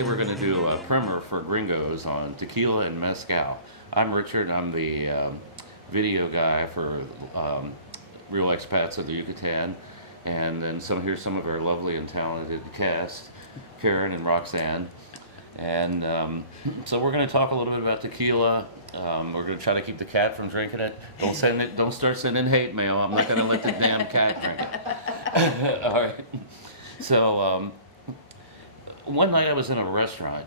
today we're going to do a primer for gringos on tequila and mezcal. I'm Richard. I'm the video guy for Real Expats of the Yucatan. And then here's some of our lovely and talented cast, Karen and Roxanne. And so we're going to talk a little bit about tequila. We're going to try to keep the cat from drinking it. Don't start sending hate mail. I'm not going to let the damn cat drink it. All right. So one night I was in a restaurant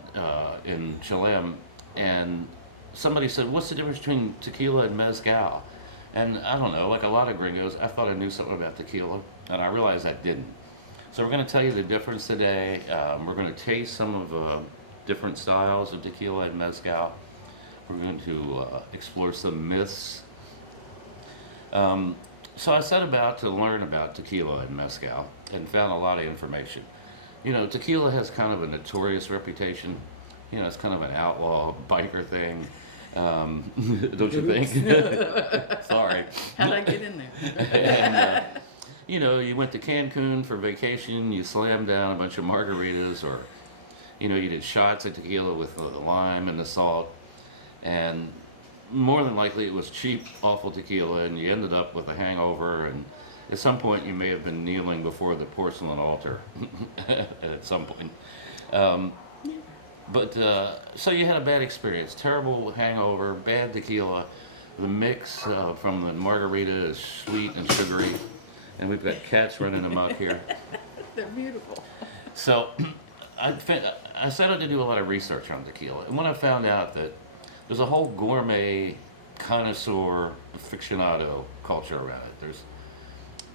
in Chilem, and somebody said, "What's the difference between tequila and mezcal?" And I don't know, like a lot of gringos, I thought I knew something about tequila, and I realized I didn't. So we're going to tell you the difference today. We're going to taste some of different styles of tequila and mezcal. We're going to explore some myths. So I set about to learn about tequila and mezcal and found a lot of information. You know, tequila has kind of a notorious reputation. You know, it's kind of an outlaw biker thing. Don't you think? Sorry. How'd I get in there? And, you know, you went to Cancun for vacation, you slammed down a bunch of margaritas, or, you know, you did shots of tequila with the lime and the salt, and more than likely it was cheap, awful tequila, and you ended up with a hangover, and at some point you may have been kneeling before the porcelain altar at some point. So you had a bad experience, terrible hangover, bad tequila. The mix from the margarita is sweet and sugary, and we've got cats running amok here. They're beautiful. So I set out to do a lot of research on tequila, and when I found out that there's a whole gourmet, connoisseur, aficionado culture around it. There's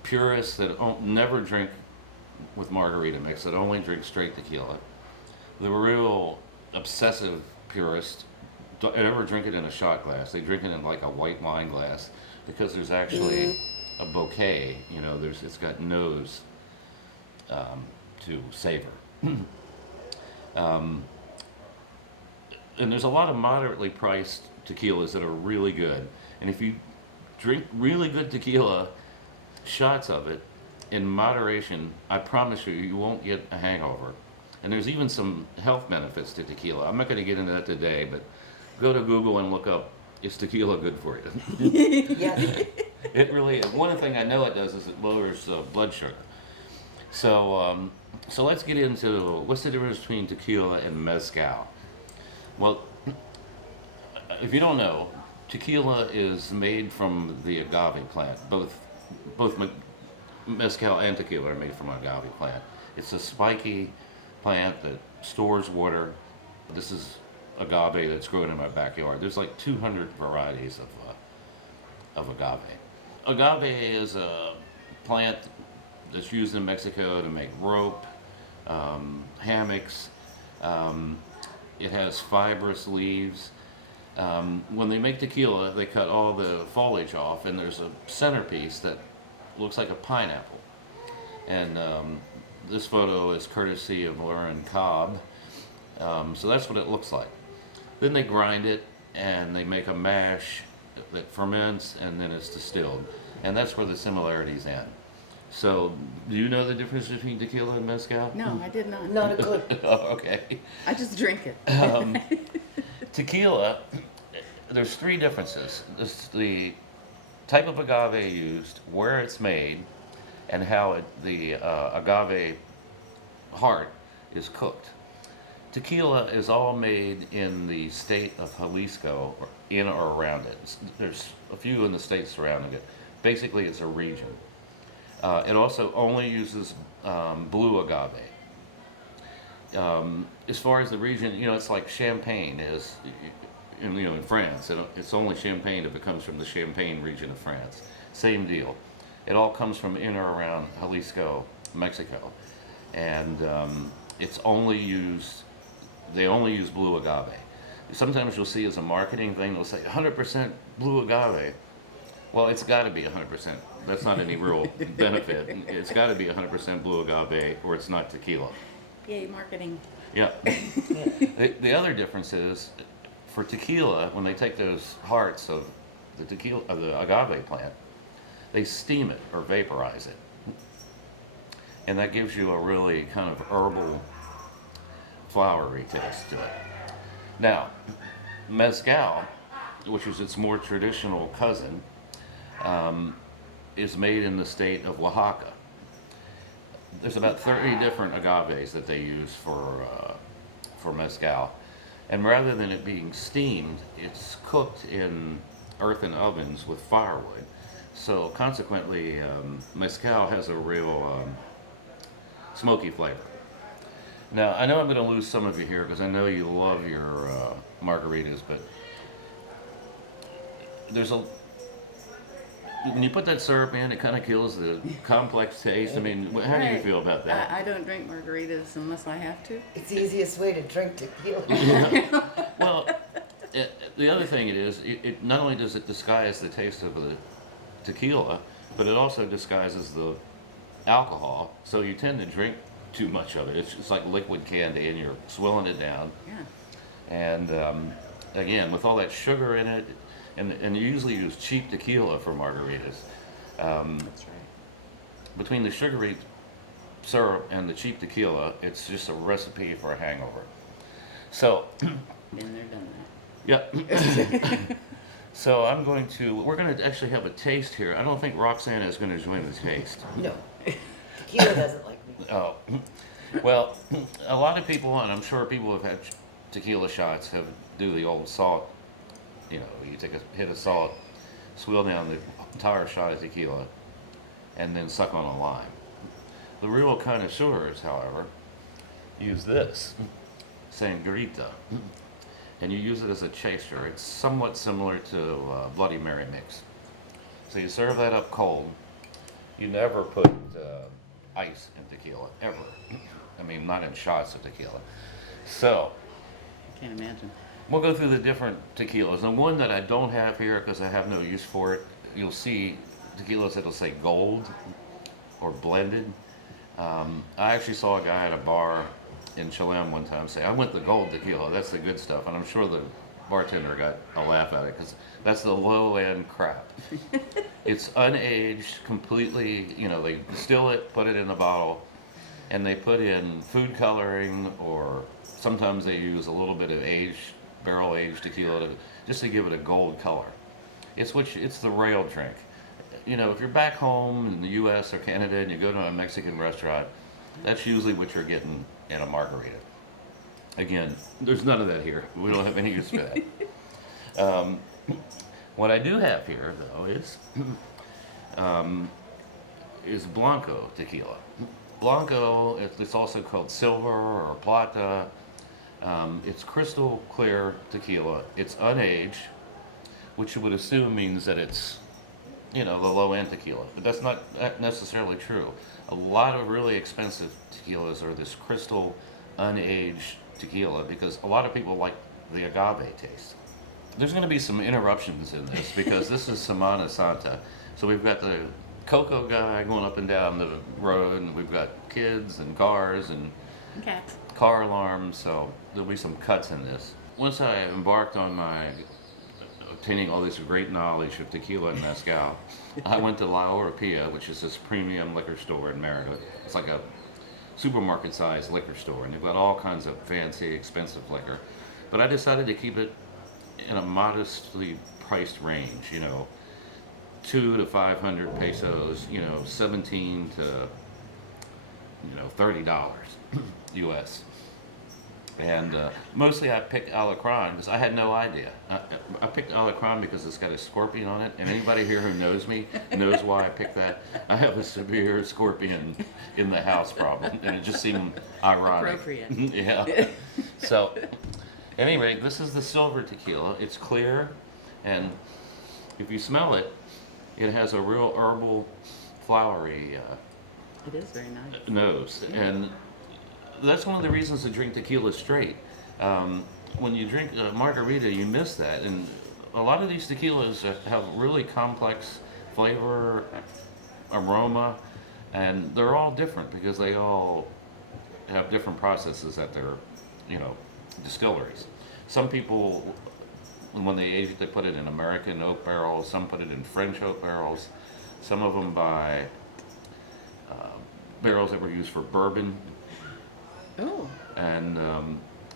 purists that never drink with margarita mix, that only drink straight tequila. The real obsessive purists don't ever drink it in a shot glass. They drink it in like a white wine glass because there's actually a bouquet. You know, it's got nose to savor. And there's a lot of moderately priced tequilas that are really good. And if you drink really good tequila, shots of it, in moderation, I promise you, you won't get a hangover. And there's even some health benefits to tequila. I'm not going to get into that today, but go to Google and look up, is tequila good for you? Yes. It really is. One thing I know it does is it lowers blood sugar. So let's get into what's the difference between tequila and mezcal. Well, if you don't know, tequila is made from the agave plant. Both mezcal and tequila are made from agave plant. It's a spiky plant that stores water. This is agave that's grown in my backyard. There's like 200 varieties of agave. Agave is a plant that's used in Mexico to make rope, hammocks. It has fibrous leaves. When they make tequila, they cut all the foliage off, and there's a centerpiece that looks like a pineapple. And this photo is courtesy of Lauren Cobb. So that's what it looks like. Then they grind it, and they make a mash that ferments, and then it's distilled. And that's where the similarities end. So, do you know the difference between tequila and mezcal? No, I did not. Not a clue. Oh, okay. I just drink it. Tequila, there's three differences. The type of agave used, where it's made, and how the agave heart is cooked. Tequila is all made in the state of Jalisco, or in or around it. There's a few in the states surrounding it. Basically, it's a region. It also only uses blue agave. As far as the region, you know, it's like Champagne is, in France. It's only Champagne if it comes from the Champagne region of France. Same deal. It all comes from in or around Jalisco, Mexico, and it's only used. They only use blue agave. Sometimes you'll see as a marketing thing, they'll say 100% blue agave. Well, it's got to be 100%. That's not any real benefit. It's got to be 100% blue agave, or it's not tequila. Yay, marketing. Yeah. The other difference is, for tequila, when they take those hearts of the agave plant, they steam it or vaporize it, and that gives you a really kind of herbal flowery taste to it. Now, mezcal, which is its more traditional cousin, is made in the state of Oaxaca. There's about 30 different agaves that they use for mezcal, and rather than it being steamed, it's cooked in earthen ovens with firewood. So consequently, mezcal has a real smoky flavor. Now, I know I'm going to lose some of you here because I know you love your margaritas, but there's a when you put that syrup in, it kind of kills the complex taste. I mean, how do you Right. feel about that? I don't drink margaritas unless I have to. It's the easiest way to drink tequila. Well, the other thing it not only does it disguise the taste of the tequila, but it also disguises the alcohol. So you tend to drink too much of it. It's like liquid candy, and you're swilling it down. Yeah. And again, with all that sugar in it, and you usually use cheap tequila for margaritas. That's right. Between the sugary syrup and the cheap tequila, it's just a recipe for a hangover. So, Been there, done that. yeah. So we're going to actually have a taste here. I don't think Roxanne is going to join the taste. No, tequila doesn't like me. Oh, well, a lot of people, and I'm sure people who have had tequila shots do the old salt. You know, you take a hit of salt, swill down the entire shot of tequila, and then suck on a lime. The real connoisseurs, however, use this, sangrita, and you use it as a chaser. It's somewhat similar to Bloody Mary mix. So you serve that up cold. You never put ice in tequila, ever. I mean, not in shots of tequila. So, I can't imagine. we'll go through the different tequilas. And one that I don't have here because I have no use for it, you'll see tequilas that'll say gold or blended. I actually saw a guy at a bar in Chilean one time say, I want the gold tequila, that's the good stuff. And I'm sure the bartender got a laugh at it because that's the low end crap. It's unaged, completely, they distill it, put it in a bottle, and they put in food coloring, or sometimes they use a little bit of barrel aged tequila just to give it a gold color. It's the rail drink. If you're back home in the US or Canada and you go to a Mexican restaurant, that's usually what you're getting in a margarita. Again, there's none of that here. We don't have any use for that. What I do have here, though, is Blanco tequila. Blanco, it's also called silver or plata. It's crystal clear tequila. It's unaged, which you would assume means that it's, the low-end tequila. But that's not necessarily true. A lot of really expensive tequilas are this crystal, unaged tequila because a lot of people like the agave taste. There's going to be some interruptions in this because this is Semana Santa. So we've got the cocoa guy going up and down the road, and we've got kids and cars and Cats. car alarms, so there'll be some cuts in this. Once I embarked on my obtaining all this great knowledge of tequila and mezcal, I went to La Europea, which is this premium liquor store in Merida. It's like a supermarket-sized liquor store, and they've got all kinds of fancy, expensive liquor. But I decided to keep it in a modestly priced range, 2 to 500 pesos, 17 to $30 US. And mostly I picked Alacron because I had no idea. I picked Alacron because it's got a scorpion on it, and anybody here who knows me knows why I picked that. I have a severe scorpion in the house problem, and it just seemed ironic. Appropriate. Yeah. So, at any rate, this is the silver tequila. It's clear, and if you smell it, it has a real herbal, flowery It is very nice. nose, and that's one of the reasons to drink tequila straight. When you drink a margarita, you miss that, and a lot of these tequilas have really complex flavor, aroma, and they're all different because they all have different processes at their, distilleries. Some people, when they age it, they put it in American oak barrels. Some put it in French oak barrels. Some of them buy barrels that were used for bourbon. Oh. And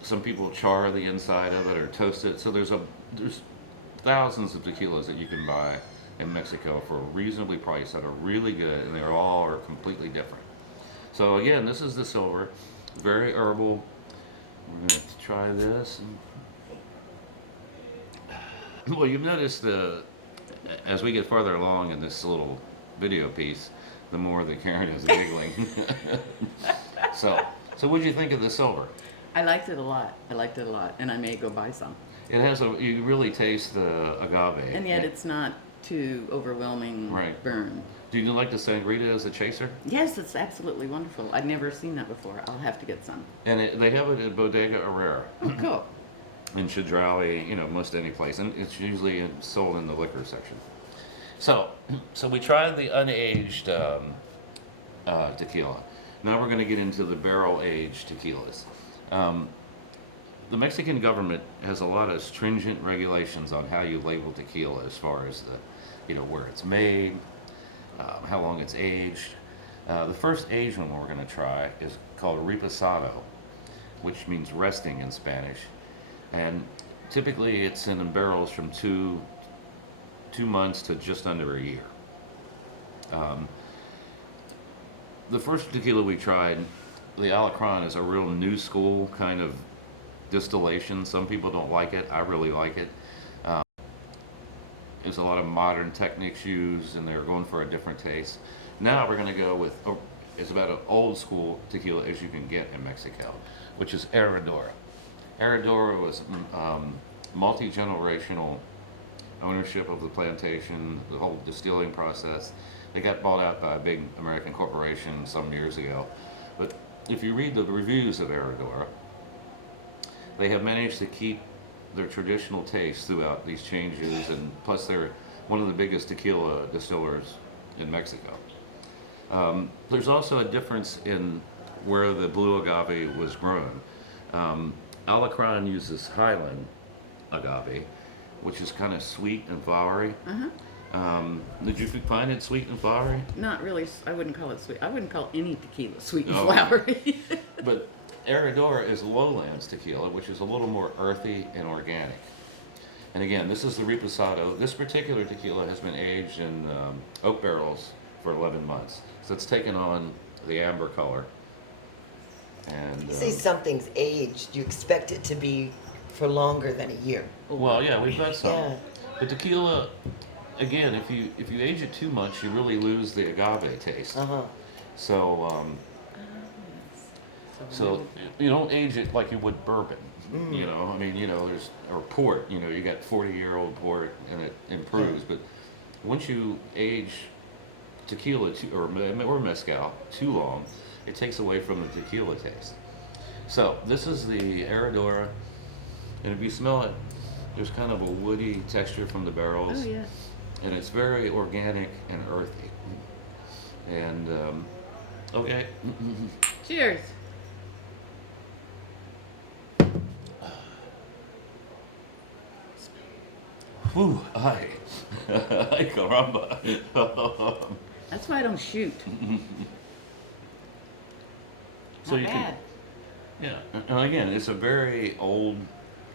some people char the inside of it or toast it. So there's thousands of tequilas that you can buy in Mexico for a reasonably priced that are really good, and they all are completely different. So again, this is the silver, very herbal. We're going to try this. Well, you've noticed as we get farther along in this little video piece, the more that Karen is giggling. So what did you think of the silver? I liked it a lot. And I may go buy some. It has you really taste the agave. And yet it's not too overwhelming burn. Do you like the sangria as a chaser? Yes, it's absolutely wonderful. I'd never seen that before. I'll have to get some. And they have it at Bodega Herrera. Oh, cool. In Chedraui, most any place. And it's usually sold in the liquor section. So we tried the unaged tequila. Now we're going to get into the barrel-aged tequilas. The Mexican government has a lot of stringent regulations on how you label tequila, as far as where it's made, how long it's aged. The first aged one we're going to try is called reposado, which means resting in Spanish, and typically it's in barrels from 2 months to just under a year. The first tequila we tried, the Lakin, is a real new school kind of distillation. Some people don't like it. I really like it. There's a lot of modern techniques used, and they're going for a different taste. Now we're going to go with, it's about an old school tequila as you can get in Mexico, which is Herradura. Herradura was multi-generational ownership of the plantation, the whole distilling process. They got bought out by a big American corporation some years ago. But if you read the reviews of Herradura, they have managed to keep their traditional taste throughout these changes, and plus they're one of the biggest tequila distillers in Mexico. There's also a difference in where the blue agave was grown. Lakin uses Highland agave, which is kind of sweet and flowery. Did you find it sweet and flowery? Not really. I wouldn't call it sweet. I wouldn't call any tequila sweet and Oh. flowery. But Herradura is lowlands tequila, which is a little more earthy and organic. And again, this is the reposado. This particular tequila has been aged in oak barrels for 11 months. So it's taken on the amber color. And You say something's aged, you expect it to be for longer than a year. well, yeah, we've got some. Yeah. But tequila, again, if you age it too much, you really lose the agave taste. So so you don't age it like you would bourbon. I mean, there's or port. You got 40-year-old port, and it improves. But once you age tequila or mezcal too long, it takes away from the tequila taste. So this is the Herradura, and if you smell it, there's kind of a woody texture from the barrels. Oh, yeah. And it's very organic and earthy. And okay. Cheers. Whew, ay. Ay, caramba. That's why I don't shoot. So Not you bad. Yeah, and again, it's a very old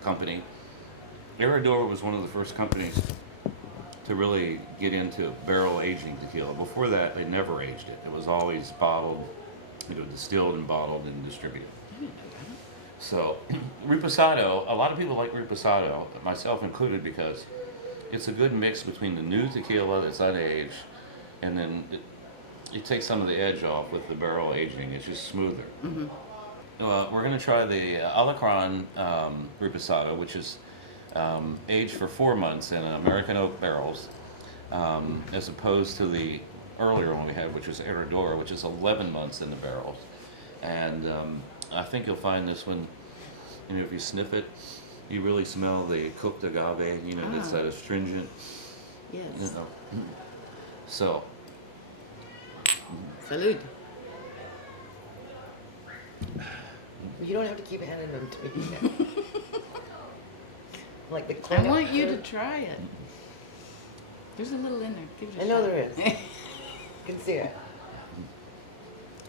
company. Herradura was one of the first companies to really get into barrel aging tequila. Before that, they never aged it. It was always bottled, distilled and bottled and distributed. So, reposado, a lot of people like reposado, myself included, because it's a good mix between the new tequila that's unaged, and then it takes some of the edge off with the barrel aging. It's just smoother. We're going to try the Lakin reposado, which is aged for 4 months in American oak barrels, as opposed to the earlier one we had, which was Herradura, which is 11 months in the barrels. And I think you'll find this one, if you sniff it, you really smell the cooked agave, that's that astringent. Yes. So, Salud. You don't have to keep handing them to me. Like the I cleanup. want you to try it. There's a little in there. Give it a I know shot. there is. You can see it.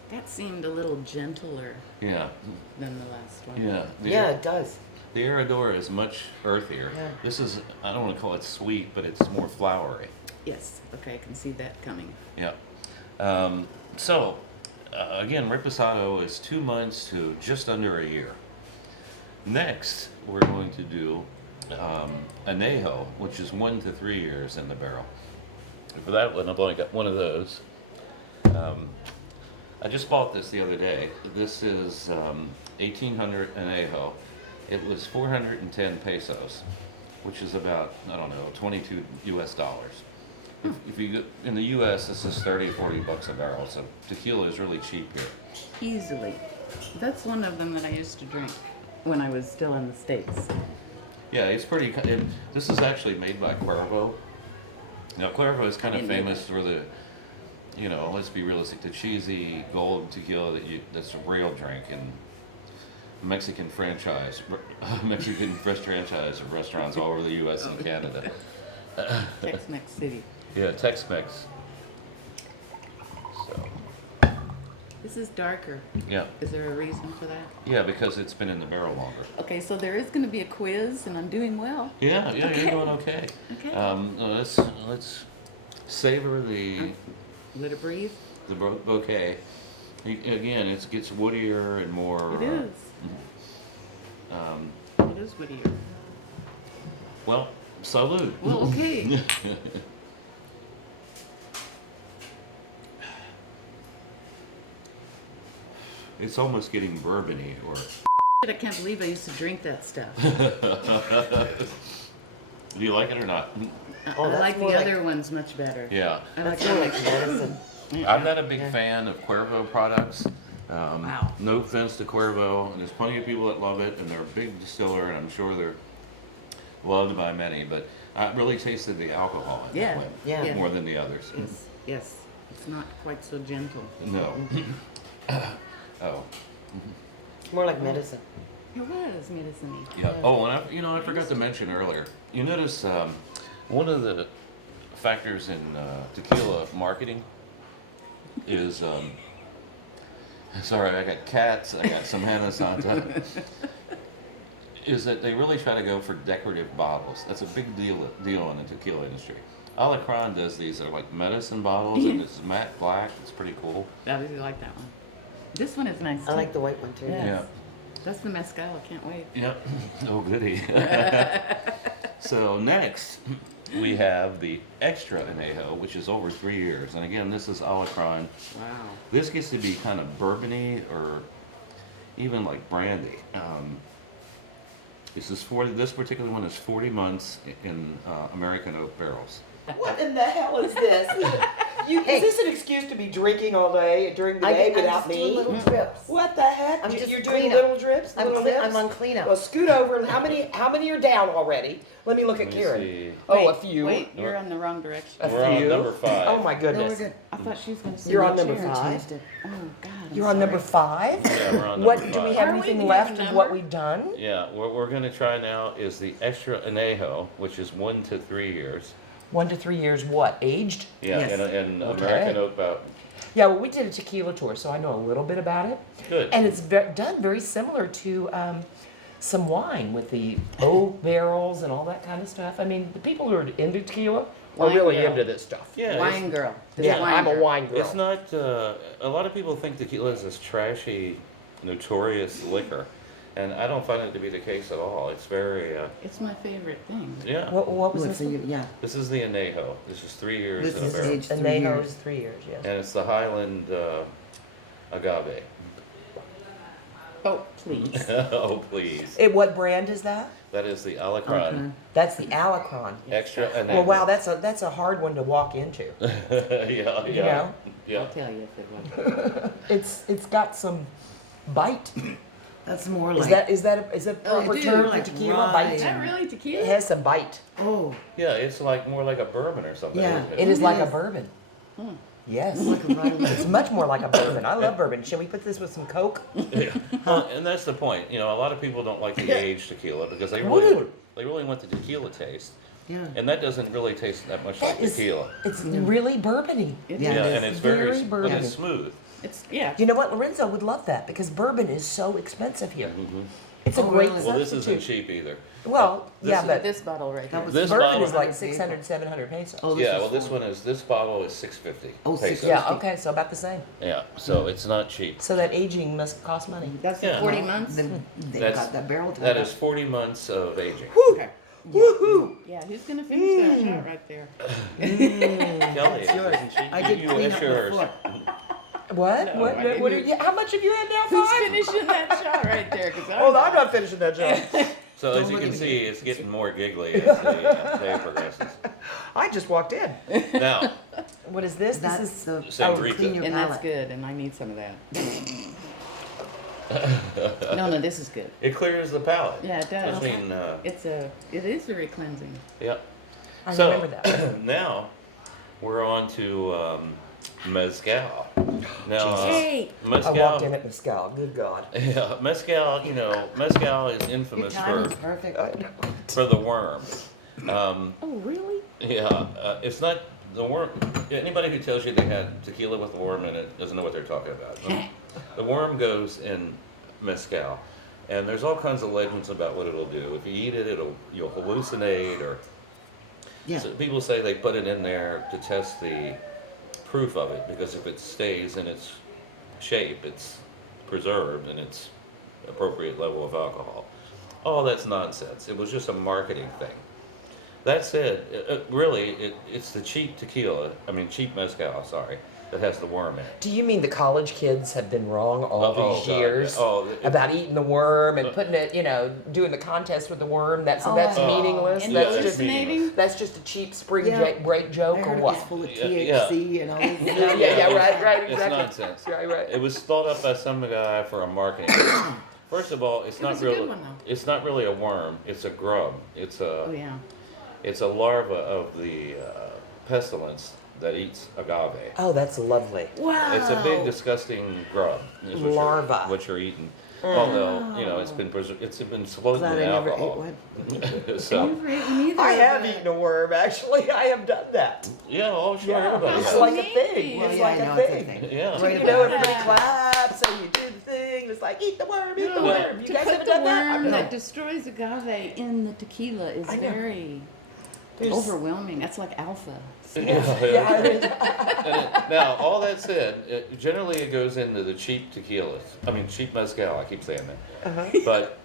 That seemed a little gentler Yeah, than the last one. yeah. Yeah, it does. The Herradura is much earthier. Yeah. This is, I don't want to call it sweet, but it's more flowery. Yes. Okay, I can see that coming. Yeah. Again, Reposado is 2 months to just under a year. Next, we're going to do Añejo, which is 1 to 3 years in the barrel. And for that one, I've only got one of those. I just bought this the other day. This is 1800 Añejo. It was 410 pesos, which is about, I don't know, 22 US dollars. If you go, in the US, this is 30, 40 bucks a barrel, so tequila is really cheap here. Easily. That's one of them that I used to drink when I was still in the States. Yeah, it's pretty. This is actually made by Cuervo. Now, Cuervo is kind of Didn't know famous for the, let's be realistic, the cheesy gold tequila that's a real drink in Mexican franchise of restaurants all over the U.S. and Canada. Tex-Mex City. Yeah, Tex-Mex. So, This is darker. yeah, Is there a reason for that? yeah, because it's been in the barrel longer. Okay, so there is going to be a quiz, and I'm doing well. Yeah, yeah, Okay. you're doing okay. Okay. Let's savor the Let it breathe. bouquet. Again, it gets woodier and more. It is. Um, It is Whittier. well, salud. Well, okay. It's almost getting bourbony, or. I can't believe I used to drink that stuff. Do you like it or not? Oh, I that's like the more like- other ones much better. Yeah. I like That's more like that. medicine. I'm not a big Yeah. fan of Cuervo products. Wow. No offense to Cuervo, and there's plenty of people that love it, and they're a big distiller, and I'm sure they're loved by many, but I really tasted the alcohol in Yeah. that one Yeah. more than the others. Yes, yes. It's not quite so gentle. No. Oh, It's more like medicine. It was medicine-y. yeah. Oh, and I forgot to mention earlier. You notice one of the factors in tequila marketing is sorry, I got cats. I got some Hannah Santa. Is that they really try to go for decorative bottles. That's a big deal in the tequila industry. Alacron does these. They're like medicine bottles, and it's matte black. It's pretty cool. I really like that one. This one is nice too. I like the white one too. Yeah. Yeah. That's the mezcal. I can't wait. Yep. Oh, goody. So next, we have the extra añejo, which is over 3 years. And again, this is Alacron. Wow. This gets to be kind of bourbony or even like brandy. This particular one is 40 months in American oak barrels. What in the hell is this? Is this an excuse to be drinking all day during the day I'm without just doing me? little drips. What the heck? I'm just You're doing cleanup. little drips? I'm, Little I'm nips? on cleanup. Well, scoot over. How many are down already? Let me look at Let me Karen. see. Oh, a Wait, few. Wait, you're on the wrong direction. A We're on few. number 5. Oh my No, we're goodness. good. I thought she was going to say You're my on number chair 5? changed it. Oh God. I'm You're on sorry. number 5? Yeah, we're on What number do we 5. have Are we anything giving left a of what number? we've done? Yeah, what we're going to try now is the extra añejo, which is 1 to 3 years. 1 to 3 years. What aged? Yeah, Yes. in Okay. American oak barrel. Yeah, well, we did a tequila tour, so I know a little bit about it. Good. And it's done very similar to some wine with the oak barrels and all that kind of stuff. I mean, the people who are into tequila are Wine really girl. into this stuff. Yeah, Wine girl. This is Yeah, wine I'm a girl. wine girl. it's not. A lot of people think tequila is this trashy, notorious liquor, and I don't find it to be the case at all. It's very. It's my favorite thing. Yeah. What was this? Yeah, This is the añejo. This is 3 years this in a is barrel, age 3 Añejo years. is 3 years, yes. and it's the Highland agave. Oh, please. Oh please, What brand is that? that is the Alacron That's the Alacron. extra añejo. Well, wow, that's a hard one to walk into. yeah, yeah, You know? yeah. I'll tell you if it was. It's got some bite. That's more Is like, that a Oh, proper dude, term for like tequila? rye. Bite. Is that really It tequila? has some bite. oh, Yeah, it's like more like a bourbon or something. Yeah. isn't It is like a Yes. bourbon. Hmm. Yes. like a rye. It's much more like a bourbon. I love bourbon. Shall we put this with some Coke? Yeah. Well, and that's the point. A lot of people don't like the aged tequila because they really want the tequila taste, Yeah. and that doesn't really taste that much like That is, tequila. it's really bourbony. It Yeah, is. Yeah, and it's very, very but bourbony. it's smooth. It's yeah. You know what? Lorenzo would love that because bourbon is so expensive here. It's a great really? Well, this substitute. isn't cheap either. Well, This yeah, is- but This bottle right here. was- This bourbon bottle, is like 100 600, 700 pesos. Oh, yeah. is Well, this bottle is 650 Oh, pesos. 650. Yeah, okay, so about the same. Yeah, so it's not cheap. So that aging must cost money. That's Yeah. 40 months. They've That's- got that barrel That tied is 40 months of aging. Okay. Woohoo! Yeah, who's gonna finish that shot right there? Kelly, yours. isn't she? I did You clean it's up yours. before. What? No, What? I What are you, how much have you had now? Who's 5? finishing that shot right there? Cause Oh, I'm not finishing that job. So Don't as you look can at see, it's getting more giggly as the day progresses. I just walked in. Now, What is this? That's This is the Sangria. clean your And that's palate. good, and I need some of that. No, this is good. it clears the palate. Yeah, it does. Between, It is very cleansing. yep. I So, remember that. now we're on to mezcal. Now, Hey! I walked in mezcal. at Mezcal. Good God. Yeah, mezcal. You know, mezcal is infamous Your for timing's perfect. I know. for the worm. Oh, really? Yeah, it's not the worm. Anybody who tells you they had tequila with worm in it doesn't know what they're talking about. The worm goes in mezcal, and there's all kinds of legends about what it'll do. If you eat it, you'll hallucinate, or Yeah. so people say they put it in there to test the proof of it, because if it stays in its shape, it's preserved in its appropriate level of alcohol. Oh, that's nonsense. It was just a marketing thing. That said, it's the cheap tequila, cheap mezcal, sorry, that has the worm in it. Do you mean the college kids have been wrong all Oh, these God, years yeah. Oh, about eating the worm and putting it, doing the contest with the worm? That's Oh. meaningless. And Yeah, That's it's just hallucinating? that's just a cheap spring Yeah. break joke I or heard it what? was full of Yeah, THC and all this. Yeah, right, It's exactly. nonsense. Right. It was thought up by some guy for a marketing. First of all, it's It not was a good really one, though. it's not really a worm. It's a grub. Oh, yeah. It's a larva of the pestilence that eats agave. Oh, that's lovely. Wow. It's a big, disgusting grub. Is what you're- Larva. What you're eating. Although it's been supposed Glad in I never ate alcohol. one. So Never ate one either, I have but- eaten a worm, actually. I have done that. yeah, oh sure, everybody It's has. like a thing. Well, It's yeah, like I know a it's a thing. thing. Yeah. Right You about know, that. everybody claps and you do the thing. It's like, eat the worm, eat the worm. You To guys put haven't the done that? worm No. that destroys agave in the tequila is I know. very There's- overwhelming. That's like alpha. Yeah, it is. Now, all that said, generally it goes into the cheap tequilas. Cheap mezcal. I keep saying that. Uh-huh. But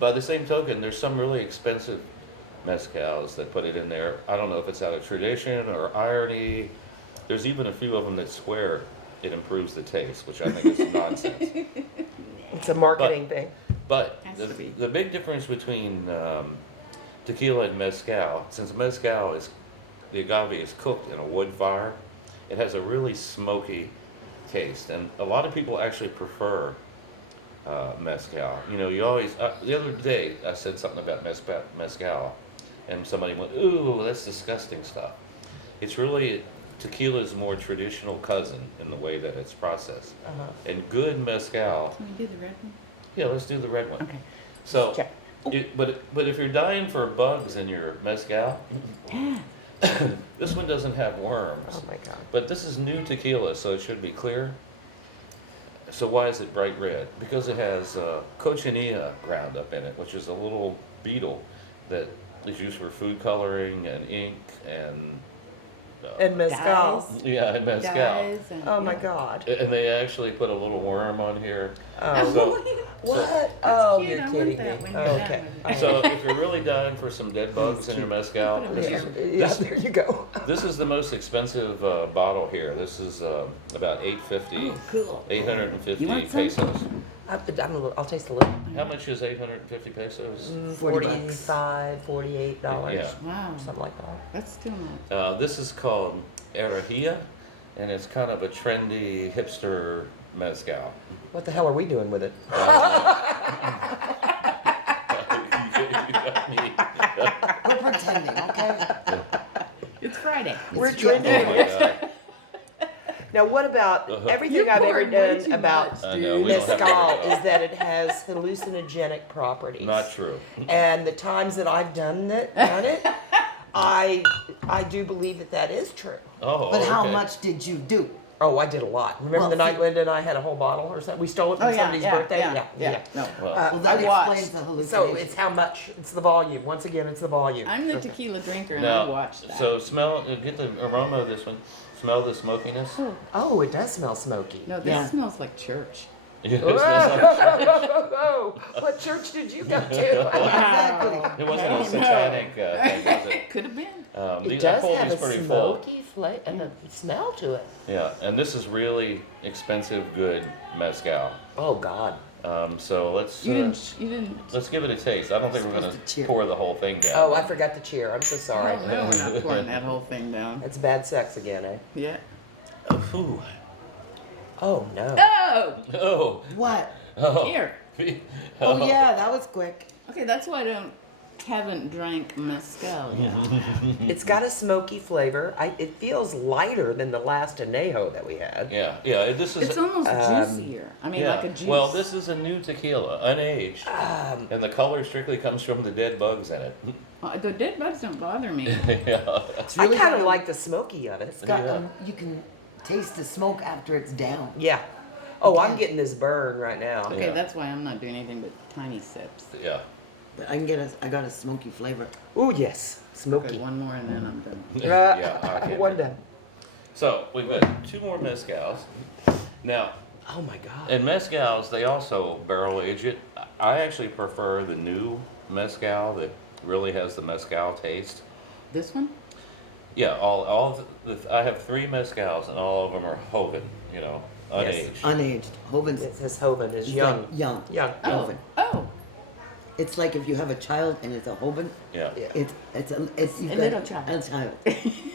by the same token, there's some really expensive mezcals that put it in there. I don't know if it's out of tradition or irony. There's even a few of them that swear it improves the taste, which I think is nonsense. It's a marketing thing. But Has the, to be. the big difference between tequila and mezcal, since mezcal the agave is cooked in a wood fire, it has a really smoky taste, and a lot of people actually prefer mezcal. You always, the other day I said something about mezcal, and somebody went, "Ooh, that's disgusting stuff." It's really, tequila's more traditional cousin in the way that it's processed. Uh-huh. And good mezcal, Can we do the red one? yeah, let's do the red one. Okay. So, Check. but if you're dying for bugs in your mezcal, this one doesn't have worms. Oh my God. But this is new tequila, so it should be clear. So why is it bright red? Because it has cochinilla ground up in it, which is a little beetle that is used for food coloring and ink and And mezcal. Dyes. yeah, and mezcal. Dyes and, Oh my God. And they actually put a little worm on here. Oh. So, What? Oh, cute. you're I want kidding that me. when you're done Okay. with it. so if you're really dying for some dead bugs in your mezcal, Put 'em this in is, Yeah, there you go. this is the most expensive bottle here. This is about $8.50. Oh, cool. 850 You want some? pesos. I'll taste a little. How much is 850 pesos? $40. $48. Yeah. Wow. Something like that. That's still not. This is called Erajia, and it's kind of a trendy hipster mezcal. What the hell are we doing with it? We're pretending, okay? It's Friday. We're It's- trending. Oh my God. Now, what about everything You're I've ever pouring way done too about much, I know, dude. we don't have to mezcal worry about is that it has hallucinogenic properties. Not true. And the times that I've done it, I do believe that is true. Oh, But how okay. much did you do? Oh, I did a lot. Remember Well, the night see- Linda and I had a whole bottle or something? We stole it from Oh, yeah, somebody's yeah, birthday? yeah. No. Well, Well, that I watched. explains the So hallucination. it's how much, it's the volume. Once again, it's the volume. I'm the Okay. tequila drinker, and I now, watched that. so smell, get the aroma of this one. Smell the smokiness. Oh, Oh, it does smell smoky. no, this Yeah. smells like church. Yeah, it smells like- Oh, what church did you go to? Exactly. It wasn't a No. satanic thing, was it? Could have been. It I does pulled have these a pretty full. smoky and a smell to it. Yeah, and this is really expensive, good mezcal. Oh God. So let's You didn't. let's give it a taste. I don't think we're gonna Supposed to cheer. pour the whole thing down. Oh, I forgot to cheer. I'm so sorry. Oh, no, we're not pouring that whole thing down. That's bad sex again, eh? Yeah. Ooh. Oh no. Oh, Oh. What? Oh. here. Oh yeah, that was quick. Okay, that's why I haven't drank mezcal yet. It's got a smoky flavor. It feels lighter than the last anejo that we had. Yeah, yeah. This is It's almost Um, juicier. I mean, yeah. like a juice. Well, this is a new tequila, unaged, Um, and the color strictly comes from the dead bugs in it. The dead bugs don't bother me. Yeah. It's I kind got of a- like the smoky of it. It's got, Yeah. you can taste the smoke after it's down. Yeah. Oh, I'm Yeah. getting this burn right now. Okay, Yeah. that's why I'm not doing anything but tiny sips. Yeah. But I got a smoky flavor. Oh yes, Okay, smoky. one more and then I'm done. Yeah, okay. One done. So we've got 2 more mezcals. Now, Oh my God. in mezcals, they also barrel age it. I actually prefer the new mezcal that really has the mezcal taste. This one? Yeah, all I have 3 mezcals, and all of them are Hoven, you know, Yes. unaged. Unaged. Hoven's It says Hoven is it's young. like young. Young. Oh, Hoven. oh, It's like if you have a child and it's a Hoven, Yeah. Yeah. it's you've A got little child. A child.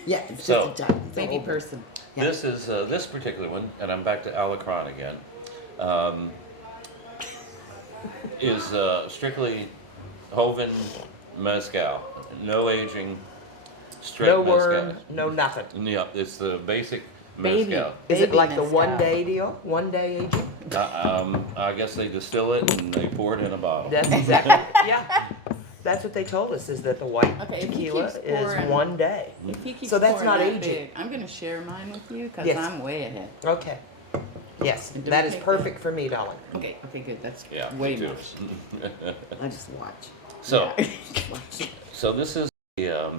Yeah, it's So- just a child. It's a baby Hoven. person. Yeah. This is this particular one, and I'm back to Lakin again. Is strictly Hoven mezcal, no aging, straight No mezcal. worm, no nothing. Yeah, it's the basic Baby. mezcal. Is it Baby like the mezcal. 1 day deal? 1 day aging? I guess they distill it and they pour it in a bottle. That's exactly. Yeah. That's what they told us is that the white Okay, if he tequila keeps is pouring- 1 day. If he keeps So that's pouring not that aging. big, I'm going to share mine with you because Yes. I'm way ahead. Okay. Yes, And don't that is take perfect for me, darling. Okay, good. That's Yeah, way me too. more. I just watch. So, Yeah. so this is the.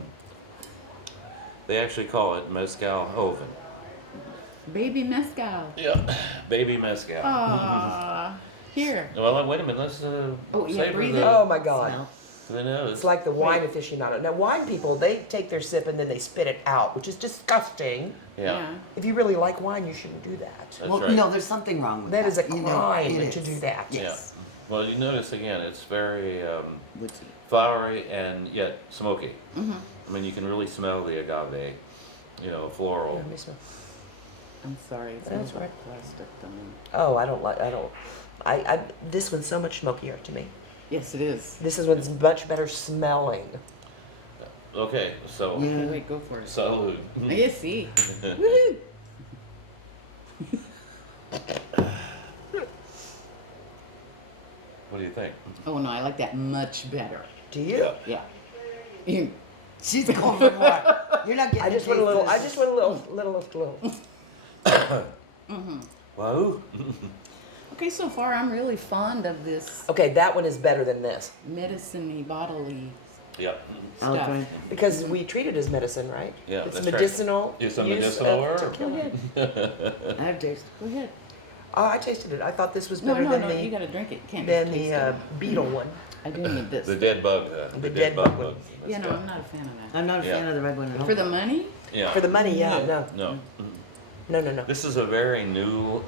They actually call it mezcal Hoven. Baby mezcal. Yeah, baby mezcal. Aww. Here. Well, wait a minute. Let's Oh, yeah, savor breathe the, in. Oh my God. Smell. the nose. It's like the wine aficionado. Now, wine people, they take their sip and then they spit it out, which is disgusting. Yeah, If you really like wine, you shouldn't do that. that's Well, right. no, there's something wrong with that. That is a You know, crime it to is. do that. Yes. Well, you notice again, it's very Woodsy. flowery and yet smoky. Mm-hmm. I mean, you can really smell the agave, you know, floral. Let me smell. I'm sorry. It's That's all right. plastic. Oh, this one's so much smokier to me. Yes, it is. This one's much better smelling. Okay, so Yeah. Okay, wait, go for it. salud. Yes, see. Woohoo! What do you think? Oh no, I like that much better. Do you? Yeah. You- She's going for more. You're not getting I just a want a taste little. of I this. just want a little. Wow. Okay, so far I'm really fond of this Okay, that one is better than this medicine-y, bottle-y. Yeah. I'll stuff. try. because we treat it as medicine, right? Yeah, It's that's right. medicinal. It's a use medicinal of herb. Go tequila. ahead. I have taste. Go ahead. Oh, I tasted it. I thought this was No, better no, than no. You the gotta drink it. You can't than just taste the it. beetle one. I do need this. The dead bug. The dead bug. one. Yeah, no, I'm not a fan of that. I'm not a fan Yeah. of the red one at all. For the money? Yeah. For the money, yeah, no, No. no. This is a very new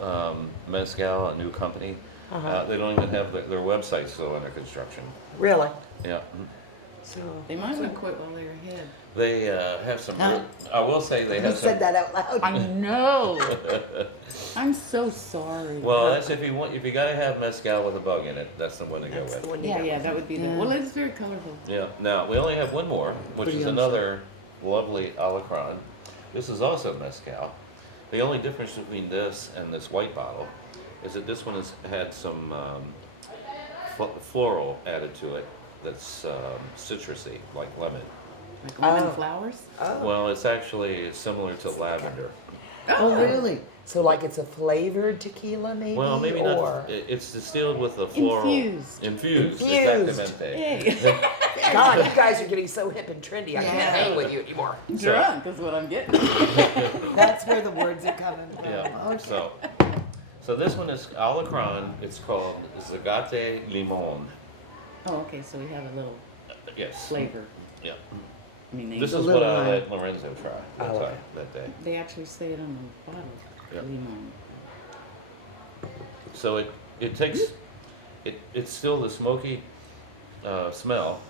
mezcal, a new company. Uh-huh. They don't even have their website still under construction. Really. Yeah. So They might want to quit while they're ahead. They have some. Huh? I will say they You have some. said that out loud. I know. I'm so sorry. Well, that's if you want. If you gotta have mezcal with a bug in it, that's the one to go that's the with. one you Yeah, got. yeah, that would be the. Yeah. Well, it's very colorful. Yeah. Now we only have one more, which Pretty is young another lovely Lakin. This is also mezcal. The only difference between this and this white bottle is that this one has had some floral added to it. That's citrusy, like lemon. Like lemon Oh. flowers. Oh. Well, it's actually similar to lavender. Oh, really? So like it's a flavored tequila, maybe? Well, maybe or... not. It's distilled with a floral. Infused. Infused. Infused. Exactamente. Yay. God, you guys are getting so hip and trendy. I can't Yeah. hang with you anymore. Drunk is what I'm getting. That's where the words are coming from. Yeah. Okay. So this one is Alacron. It's called Zagate Limon. Oh, okay, so we have a little Yes. flavor. Yeah. I mean, This a is little what I lime. let Lorenzo try that Oh, time, okay. that day. they actually say it on the bottle. Yep. Limon. So it takes it's still the smoky smell,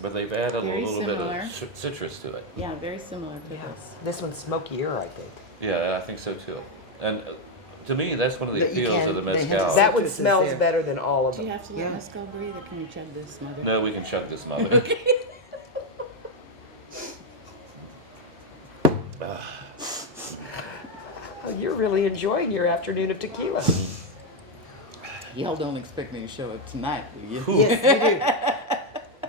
but they've added Very a little similar. bit of citrus to it. Yeah, very similar to Yeah. this. This one's smokier, I think. Yeah, I think so too. And to me, that's one of the That you appeals can- of the they have mezcal. That one Citrus is smells there. better than all of Do you them. have to let Yeah. mezcal breathe, or can we chug this, mother? No, we can chug this mother. Oh, you're really enjoying your afternoon of tequila. Y'all don't expect me to show up tonight, do you? Yes, we do.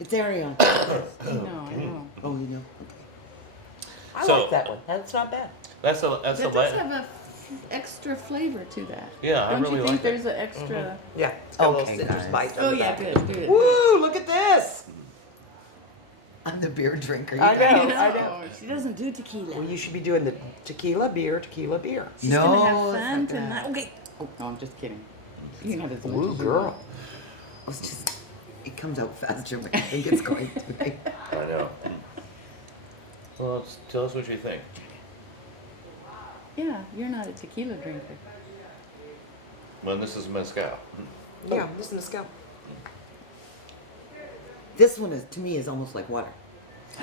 It's Arion. I know. Oh, you know. I So- like that one. That's not bad. That's a That does la- have a extra flavor to that. Yeah, I Don't really you think like it. there's an extra? Yeah. It's got a Okay, little citrus guys. bite. on Oh the yeah, back. good, good. Woo! Look at this. I'm the beer drinker. I know. I I know. know. She doesn't do tequila. Well, you should be doing the tequila beer, tequila beer. She's No, gonna have it's fun not gonna tonight. Okay. Oh no, I'm just kidding. You can have as much Ooh, as you girl. want. It's just, it comes out faster when I think it's going to. I know. Well, tell us what you think. Yeah, you're not a tequila drinker. Well, this is mezcal. Yeah, this is mezcal. This one is, to me, is almost like water.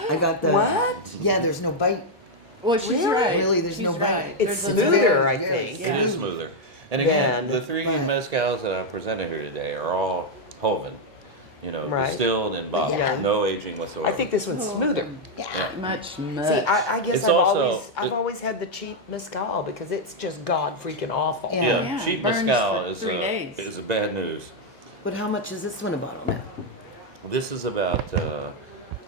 I got the. What? Yeah, there's no bite. Well, she's Really? right. Really, there's she's no right. bite. It's There's a smoother, little- I very think. Yeah. It is smoother. And again, Yeah, the three right. mezcals that I presented here today are all Hoven. You know, Right. distilled and bottled. Yeah. No aging whatsoever. I think this one's Oh, smoother. Yeah. Much. See, I guess It's I've also- I've always had the cheap mezcal because it's just god freaking awful. Yeah. Yeah, Yeah, cheap burns mezcal for is 3 days. is a bad news. But how much is this one a bottle now? This is about,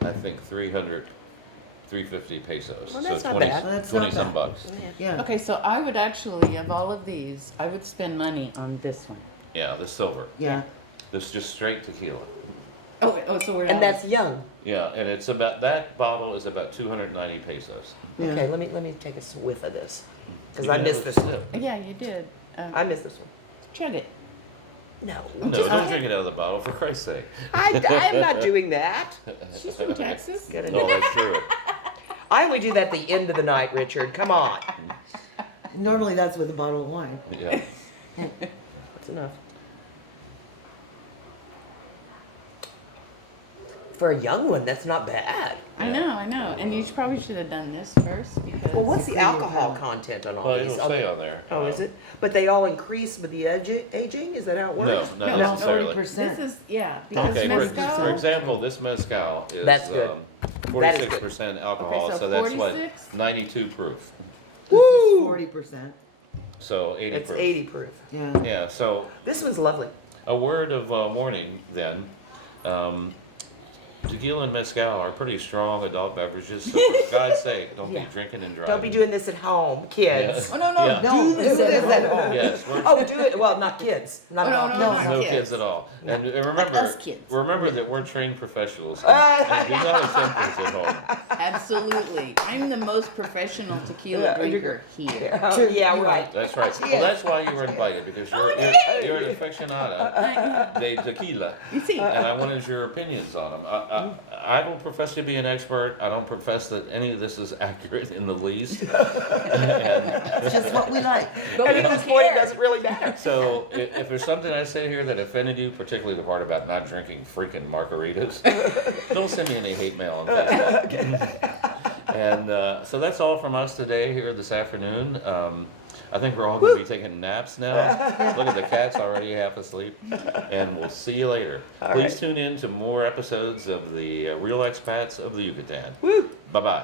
I think, 350 pesos. Well, that's so not 20, bad. Well, that's 20 not some bad. bucks. Yeah. Okay, so I would actually, of all of these, I would spend money on this one. Yeah, the silver. Yeah. This is just straight tequila. Oh, so we're And out. that's young. Yeah, and it's about, that bottle is about 290 pesos. Yeah. Okay, let me take a whiff of this because You I can missed have this a one. sip. Yeah, you did. I missed this one. Chug it. No, No, just- don't drink it out of the bottle, for Christ's sake. I'm not doing that. She's from Texas. Get it? No, that's true. I only do that at the end of the night, Richard. Come on. Normally that's with a bottle of wine. Yeah. That's enough. For a young one, that's not bad. I know. And you probably should have done this first because. Well, what's the Creamy alcohol powder. content on all Well, these? it'll say on there. Oh, is it? But they all increase with the aging? Is that how it No, works? not No, necessarily. 40%. This is, yeah, because Okay, mezcal. for example, this mezcal is That's good. That is good. 46% alcohol, Okay, so so that's 46? what, 92 proof. This Woo! is 40%. So 80 It's proof. 80 proof. Yeah. Yeah, so This one's lovely. a word of warning then. Tequila and mezcal are pretty strong adult beverages, so for God's sake, don't Yeah. be drinking and driving. Don't be doing this at home, kids. Yeah. Oh, no, Yeah. No, Do this at home. Yes, we're, Oh, do it. Well, not kids. Not Oh, at all. no, No, not no kids. kids at all. And remember, Like us kids. remember that we're trained professionals. And do not attempt this at home. Absolutely. I'm the most professional tequila Yeah, drinker here. Oh, yeah, right. That's right. Yes. Well, that's why you were invited, because you're an aficionada de tequila, You see, and I wanted your opinions on them. I don't profess to be an expert. I don't profess that any of this is accurate in the least. And It's just what we like. but And we at don't this point, it care. doesn't really matter. so, if there's something I say here that offended you, particularly the part about not drinking freaking margaritas, don't send me any hate mail on Facebook. And so that's all from us today here this afternoon. I think we're all going to be taking naps now. Look at the cat's already half asleep. And we'll see you later. All Please right. tune in to more episodes of the Real Expats of the Yucatan. Woo! Bye-bye.